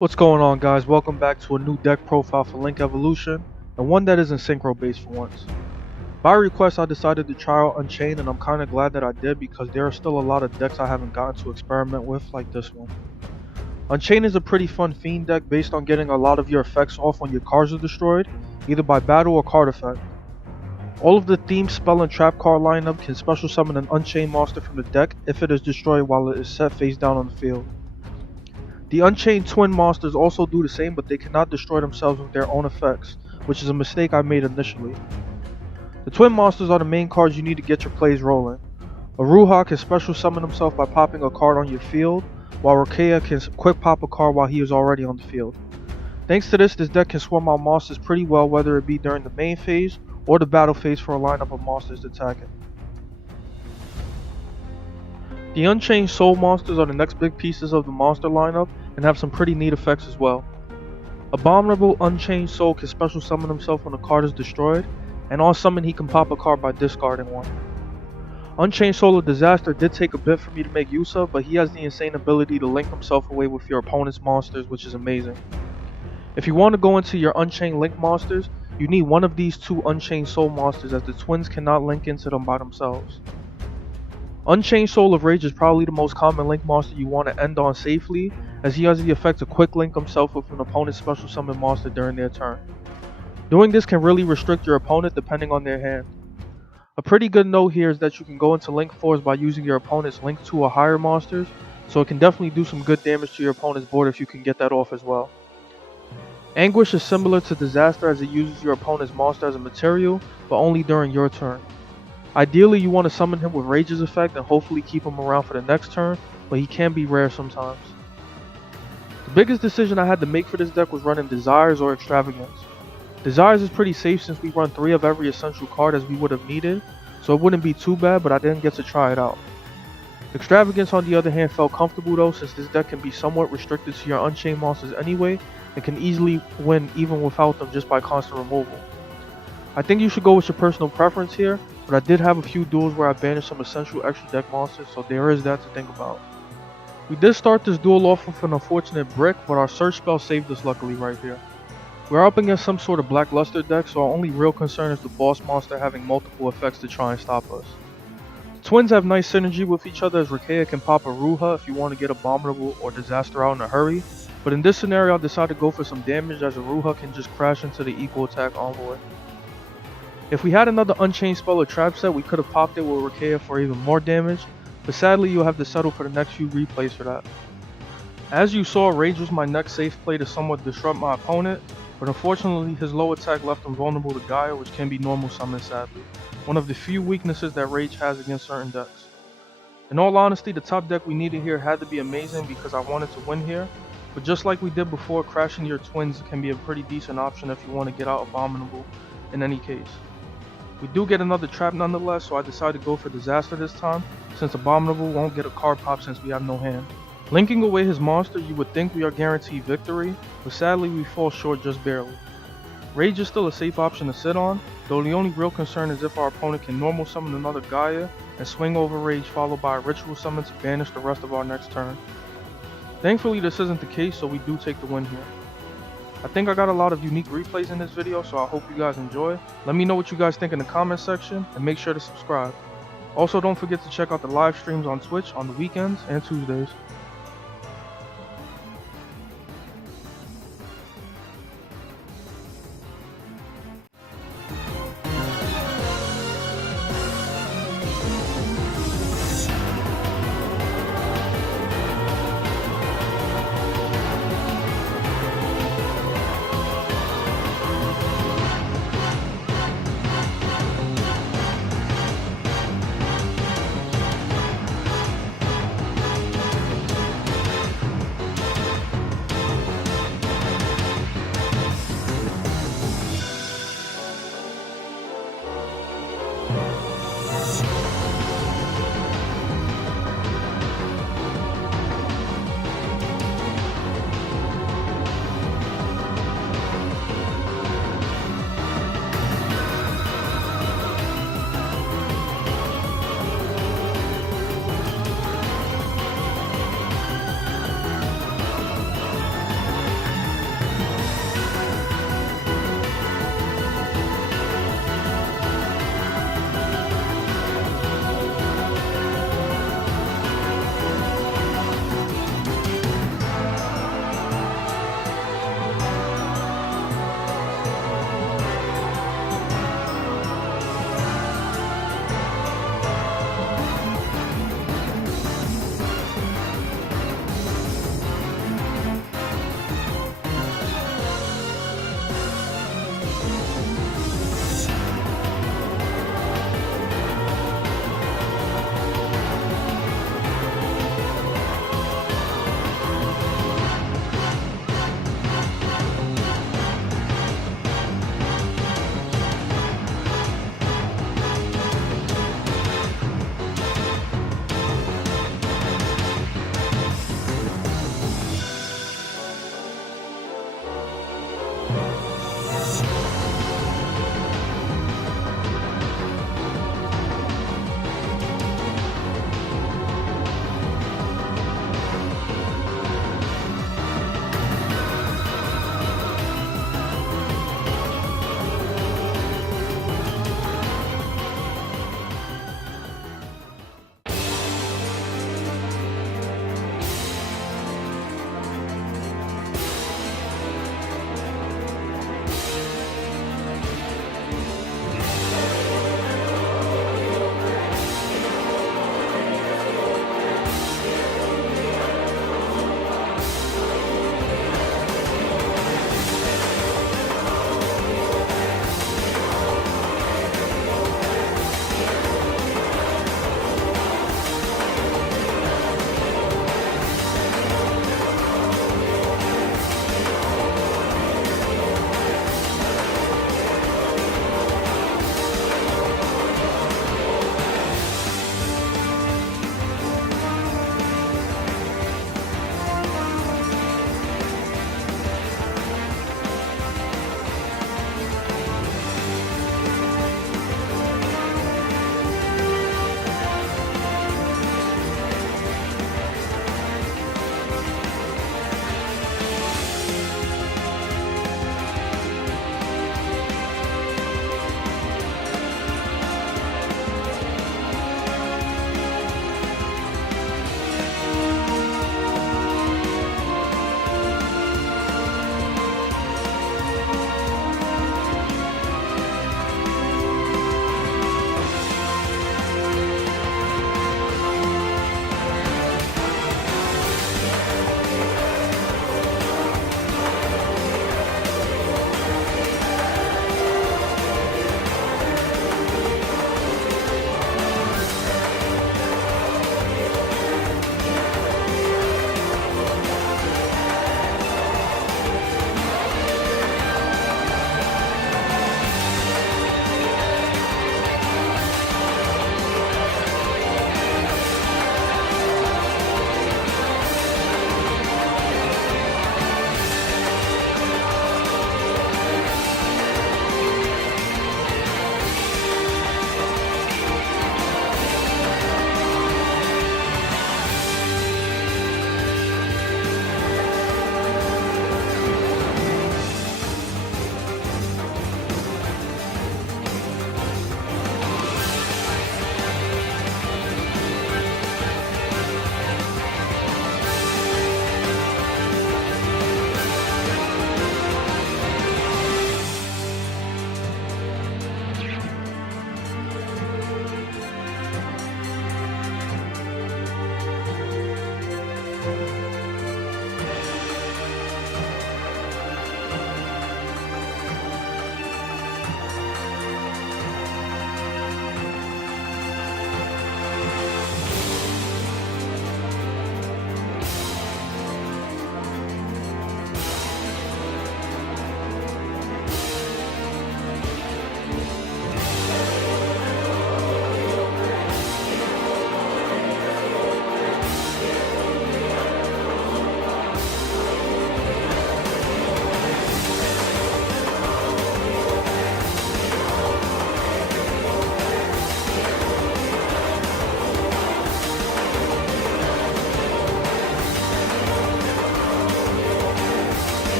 What's going on, guys? Welcome back to a new deck profile for Link Evolution, and one that isn't synchro based for once. By request, I decided to try out Unchained, and I'm kinda glad that I did because there are still a lot of decks I haven't gotten to experiment with like this one. Unchained is a pretty fun fiend deck based on getting a lot of your effects off when your cards are destroyed, either by battle or card effect. All of the themed spell and trap card lineup can special summon an Unchained monster from the deck if it is destroyed while it is set face down on the field. The Unchained twin monsters also do the same, but they cannot destroy themselves with their own effects, which is a mistake I made initially. The twin monsters are the main cards you need to get your plays rolling. Aruha can special summon himself by popping a card on your field, while Rakea can quick pop a card while he is already on the field. Thanks to this deck can swarm out monsters pretty well, whether it be during the main phase or the battle phase for a lineup of monsters attacking. The Unchained Soul monsters are the next big pieces of the monster lineup and have some pretty neat effects as well. Abominable Unchained Soul can special summon himself when a card is destroyed, and on summon he can pop a card by discarding one. Unchained Soul of Disaster did take a bit for me to make use of, but he has the insane ability to link himself away with your opponent's monsters, which is amazing. If you want to go into your Unchained Link monsters, you need one of these two Unchained Soul monsters, as the twins cannot link into them by themselves. Unchained Soul of Rage is probably the most common link monster you want to end on safely, as he has the effect to quick link himself with an opponent's special summon monster during their turn. Doing this can really restrict your opponent depending on their hand. A pretty good note here is that you can go into Link Force by using your opponent's Link 2 or higher monsters, so it can definitely do some good damage to your opponent's board if you can get that off as well. Anguish is similar to Disaster, as it uses your opponent's monster as a material, but only during your turn. Ideally, you want to summon him with Rage's effect and hopefully keep him around for the next turn, but he can be rare sometimes. The biggest decision I had to make for this deck was running Desires or Extravagance. Desires is pretty safe since we run 3 of every essential card as we would have needed, so it wouldn't be too bad, but I didn't get to try it out. Extravagance on the other hand felt comfortable though, since this deck can be somewhat restricted to your Unchained monsters anyway, and can easily win even without them just by constant removal. I think you should go with your personal preference here, but I did have a few duels where I banished some essential extra deck monsters, so there is that to think about. We did start this duel off with an unfortunate brick, but our search spell saved us luckily right here. We're up against some sort of Blackluster deck, so our only real concern is the boss monster having multiple effects to try and stop us. The twins have nice synergy with each other, as Rakea can pop a Ruha if you want to get Abominable or Disaster out in a hurry, but in this scenario I decided to go for some damage, as a Ruha can just crash into the equal attack Envoy. If we had another Unchained spell or trap set, we could have popped it with Rakea for even more damage, but sadly you'll have to settle for the next few replays for that. As you saw, Rage was my next safe play to somewhat disrupt my opponent, but unfortunately his low attack left him vulnerable to Gaia, which can be normal summon sadly, one of the few weaknesses that Rage has against certain decks. In all honesty, the top deck we needed here had to be amazing because I wanted to win here, but just like we did before, crashing your twins can be a pretty decent option if you want to get out Abominable in any case. We do get another trap nonetheless, so I decided to go for Disaster this time, since Abominable won't get a card pop since we have no hand. Linking away his monster, you would think we are guaranteed victory, but sadly we fall short just barely. Rage is still a safe option to sit on, though the only real concern is if our opponent can normal summon another Gaia and swing over Rage followed by a ritual summon to banish the rest of our next turn. Thankfully this isn't the case, so we do take the win here. I think I got a lot of unique replays in this video, so I hope you guys enjoy. Let me know what you guys think in the comment section, and make sure to subscribe. Also, don't forget to check out the live streams on Twitch on the weekends and Tuesdays.